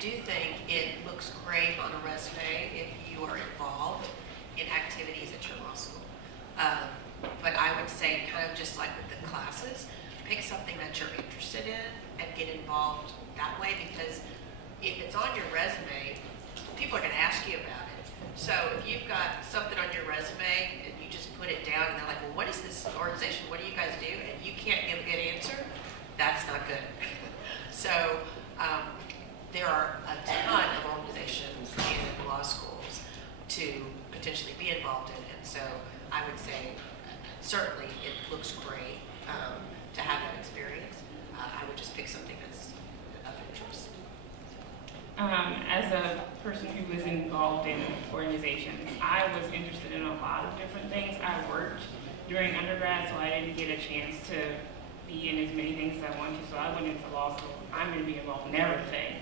do think it looks great on a resume if you are involved in activities at your law school. But I would say, kind of just like with the classes, pick something that you're interested in and get involved that way, because if it's on your resume, people are going to ask you about it. So if you've got something on your resume and you just put it down and they're like, well, what is this organization? What do you guys do? And you can't give a good answer, that's not good. So there are a ton of organizations in law schools to potentially be involved in. And so I would say certainly it looks great to have that experience. I would just pick something that's of interest. As a person who was involved in organizations, I was interested in a lot of different things. I worked during undergrad, so I didn't get a chance to be in as many things as I wanted to. So I went into law school. I'm going to be involved in everything.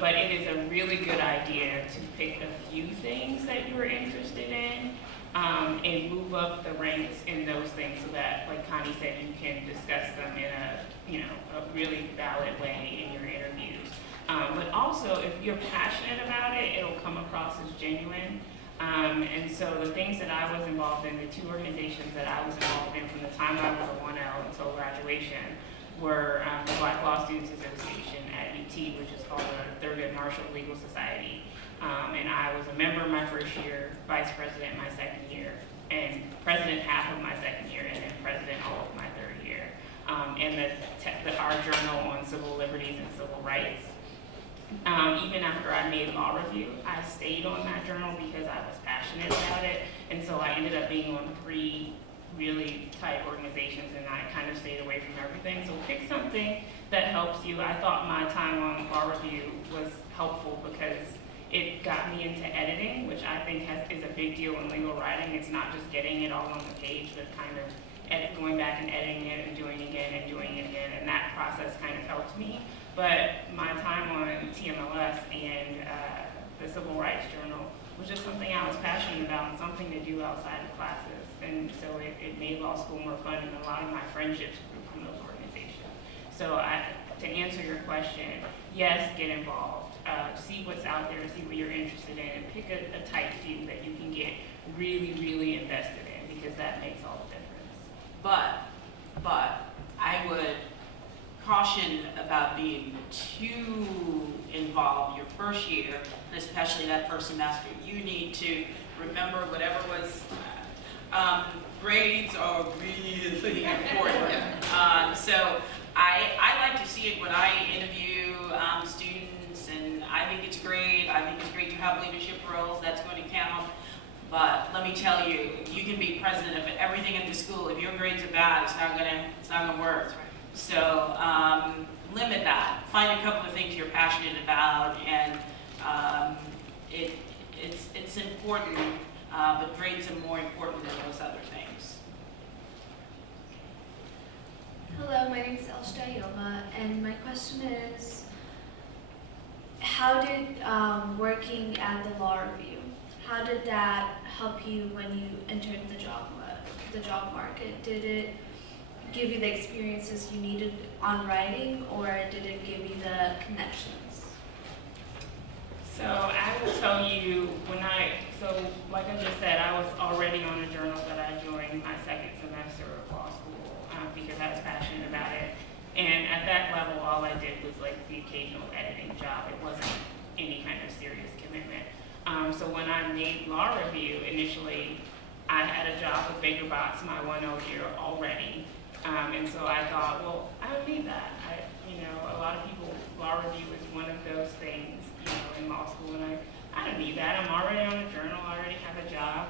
But it is a really good idea to pick a few things that you're interested in and move up the ranks in those things so that, like Connie said, you can discuss them in a really valid way in your interviews. But also, if you're passionate about it, it'll come across as genuine. And so the things that I was involved in, the two organizations that I was involved in from the time I was a 1L until graduation, were the Black Law Students Association at UT, which is called the Thurgood Marshall Legal Society. And I was a member my first year, vice president my second year, and president half of my second year, and then president all of my third year. And our journal on civil liberties and civil rights. Even after I made law review, I stayed on that journal because I was passionate about it, and so I ended up being on 3 really tight organizations, and I kind of stayed away from everything. So pick something that helps you. I thought my time on law review was helpful because it got me into editing, which I think is a big deal in legal writing. It's not just getting it all on the page, but kind of going back and editing it and doing it again and doing it again, and that process kind of helped me. But my time on TMLS and the Civil Rights Journal was just something I was passionate about and something to do outside of classes. And so it made law school more fun, and a lot of my friendships grew from those organizations. So to answer your question, yes, get involved. See what's out there, see what you're interested in, and pick a tight few that you can get really, really invested in, because that makes all the difference. But I would caution about being too involved your first year, and especially that first semester. You need to remember whatever was, grades are really important. So I like to see it when I interview students, and I think it's great. I think it's great to have leadership roles. That's going to count. But let me tell you, you can be president of everything in the school. If your grades are bad, it's not gonna work. So limit that. Find a couple of things you're passionate about, and it's important. But grades are more important than those other things. Hello, my name is Elshda Yoma, and my question is, how did working at the law review, how did that help you when you entered the job market? Did it give you the experiences you needed on writing, or did it give you the connections? So I will tell you, like I just said, I was already on a journal that I joined my second semester of law school because I was passionate about it. And at that level, all I did was like the occasional editing job. It wasn't any kind of serious commitment. So when I made law review, initially, I had a job with Baker Botts my 1L year already. And so I thought, well, I don't need that. A lot of people, law review is one of those things, in law school, and I don't need that. I'm already on a journal, I already have a job.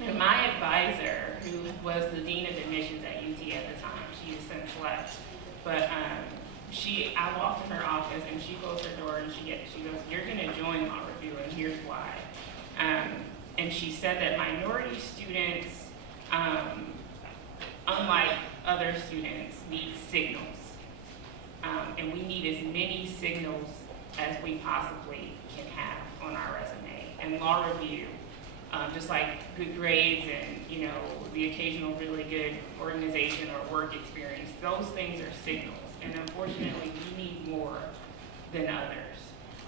And my advisor, who was the dean of admissions at UT at the time, she has since left, but I walked in her office and she closed her door and she goes, "You're going to join law review, and here's why." And she said that minority students, unlike other students, need signals. And we need as many signals as we possibly can have on our resume. And law review, just like good grades and the occasional really good organization or work experience, those things are signals. And unfortunately, we need more than others.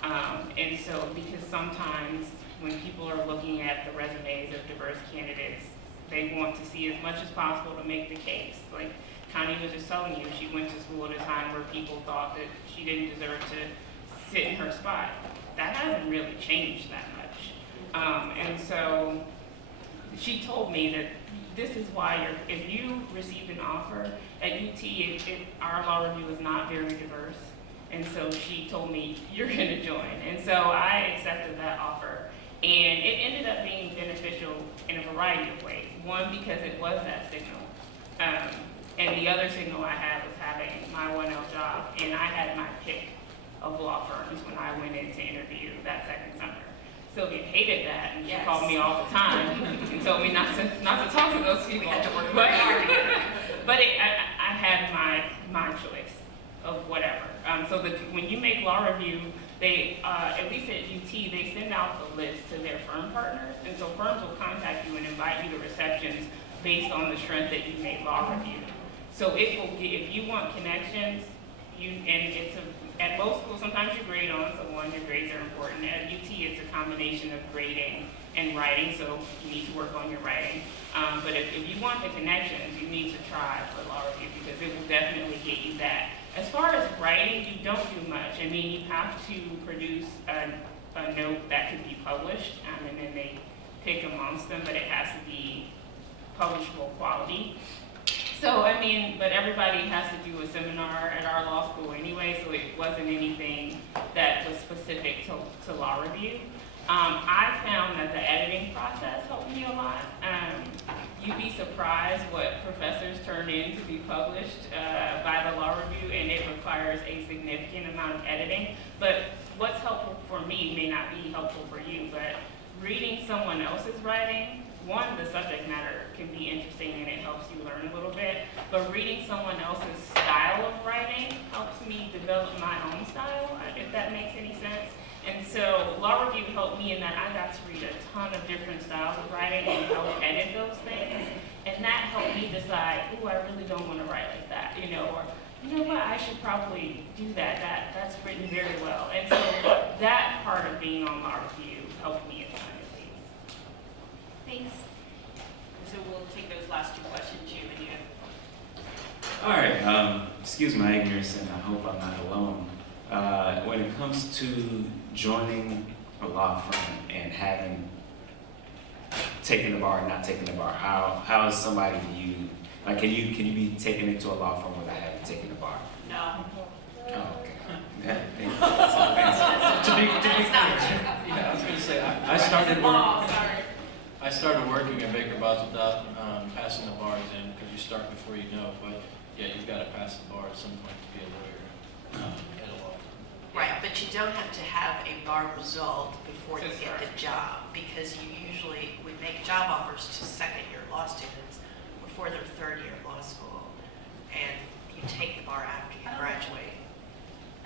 And so, because sometimes when people are looking at the resumes of diverse candidates, they want to see as much as possible to make the case. Like Connie was just telling you, she went to school at a time where people thought that she didn't deserve to sit in her spot. That hasn't really changed that much. And so she told me that this is why if you received an offer at UT, our law review is not very diverse. And so she told me, you're gonna join. And so I accepted that offer. And it ended up being beneficial in a variety of ways. One, because it was that signal. And the other signal I had was having my 1L job. And I had my pick of law firms when I went in to interview that second summer. Sylvia hated that, and she Yes. called me all the time and told me not to talk to those people. We had to work But, very hard. but I had my choice of whatever. So when you make law review, they, at least at UT, they send out the list to their firm partners, and so firms will contact you and invite you to receptions based on the strength that you made law review. So it will get, if you want connections, at most schools, sometimes you grade on, so one, your grades are important. At UT, it's a combination of grading and writing, so you need to work on your writing. But if you want the connections, you need to try for law review because it will definitely get you that. As far as writing, you don't do much. I mean, you have to produce a note that can be published, and then they pick amongst them, but it has to be publishable quality. So, I mean, but everybody has to do a seminar at our law school anyway, so it wasn't anything that was specific to law review. I found that the editing process helped me a lot. You'd be surprised what professors turn in to be published by the law review, and it requires a significant amount of editing. But what's helpful for me may not be helpful for you, but reading someone else's writing, one, the subject matter can be interesting and it helps you learn a little bit, but reading someone else's style of writing helps me develop my own style, if that makes any sense. And so law review helped me in that I got to read a ton of different styles of writing and help edit those things. And that helped me decide, ooh, I really don't want to write like that, you know, or you know what, I should probably do that. That's written very well. And so that part of being on law review helped me a ton at least. Thanks. So we'll take those last two questions, you and you. All right, excuse my ignorance, and I hope I'm not alone. When it comes to joining a law firm and having taken the bar and not taking the bar, how is somebody like can you be taken into a law firm without having taken the bar? No. Oh, okay. To be clear, That's I was going to say, I started working at Baker Botts without passing the bar exam because you start before you know. But yeah, you've got to pass the bar at some point to be a lawyer at a law firm. Right, but you don't have to have a bar result before you That's get right. the job, because we make job offers to second-year law students before their third year of law school, and you take the bar after you graduate.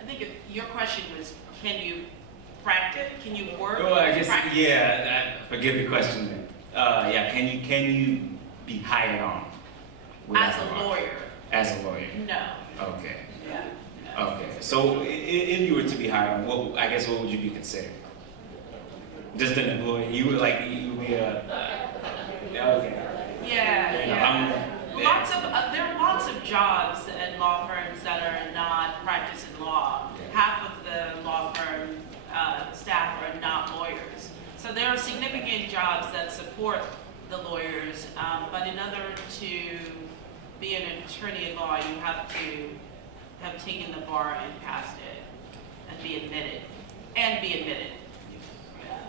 I think your question was, can you practice? Can you work? Well, I guess practice? forgive the question then. Yeah, can you be hired on without As the a bar? lawyer, As a lawyer. no. Okay. Yeah. No. Okay. So if you were to be hired on, what would you be considered? Just an employee? You would be a okay. Yeah. There are lots of jobs at law firms that are not practicing law. Half of the law firm staff are not lawyers. So there are significant jobs that support the lawyers, but in order to be an attorney at law, you have to have taken the bar and passed it and be admitted.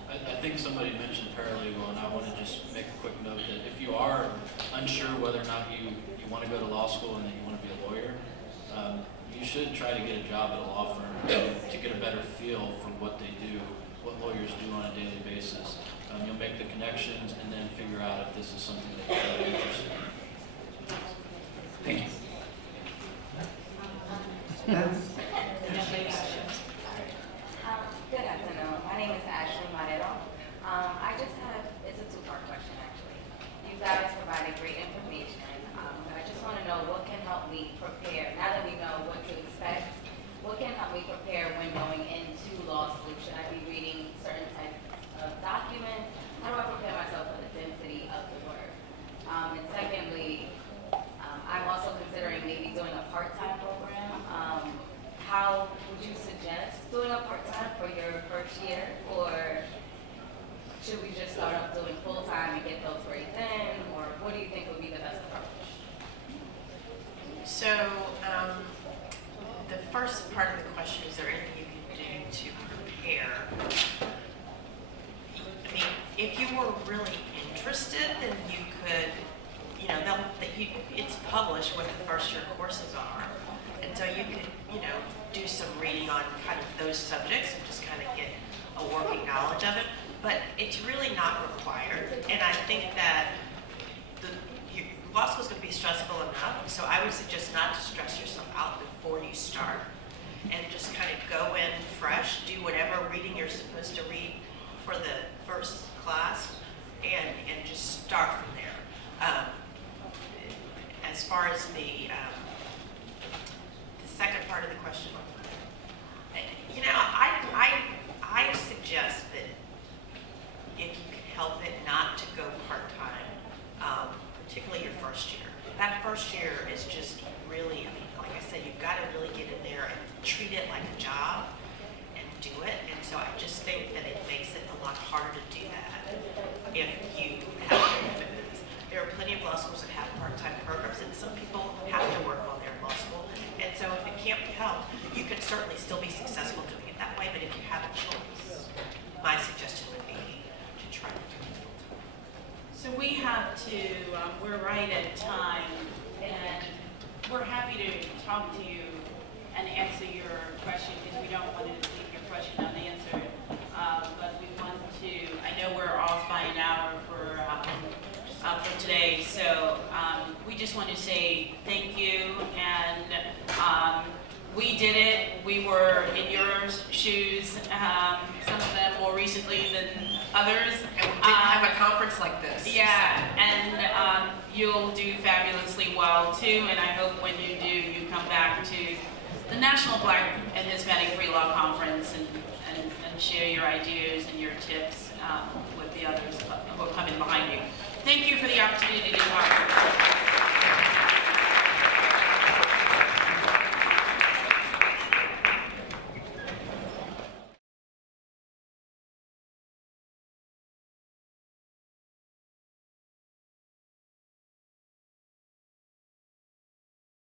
I think somebody mentioned paralegal, and I want to just make a quick note that if you are unsure whether or not you want to go to law school and that you want to be a lawyer, you should try to get a job at a law firm to get a better feel for what they do, what lawyers do on a daily basis. You'll make the connections and then figure out if this is something that you're really interested in. Thank you. Good afternoon. My name is Ashley Marrero. It's a two-part question actually. You guys provided great information, but I just want to know what can help me prepare, now that we know what to expect, what can help me prepare when going into law school first part of the question, is there anything you can do to prepare? I mean, if you were really interested, then you could, you know, it's published what the first year courses are. And so you could, you know, do some reading on kind of those subjects and just kind of get a working knowledge of it. But it's really not required. And I think that law school is going to be stressful enough, so I would suggest not to stress yourself out before you start, and just kind of go in fresh, do whatever reading you're supposed to read for the first class, and just start from there. As far as the second part of the question, you know, I suggest that if you can help it, not to go part-time. Particularly your first year. That first year is just really, I mean, like I said, you've got to really get in there and treat it like a job and do it. And so I just think that it makes it a lot harder to do that if you have commitments. There are plenty of law schools that have part-time programs, and some people have to work while they're in law school. And so if it can't be helped, you can certainly still be successful doing it that way, but if you have a choice, my suggestion would be to try to do it. So we have to, we're right at time, and we're happy to talk to you and answer your question, because we don't want to leave your question unanswered. But we want to, I know we're off by an hour for today, so we just want to say thank you, and we did it. We were in your shoes, some of them more recently than others. And we didn't have a conference like this. Yeah, and you'll do fabulously well too, and I hope when you do, you come back to the National Black and Hispanic Pre-Law Conference and share your ideas and your tips with the others who are coming behind you. Thank you for the opportunity to talk.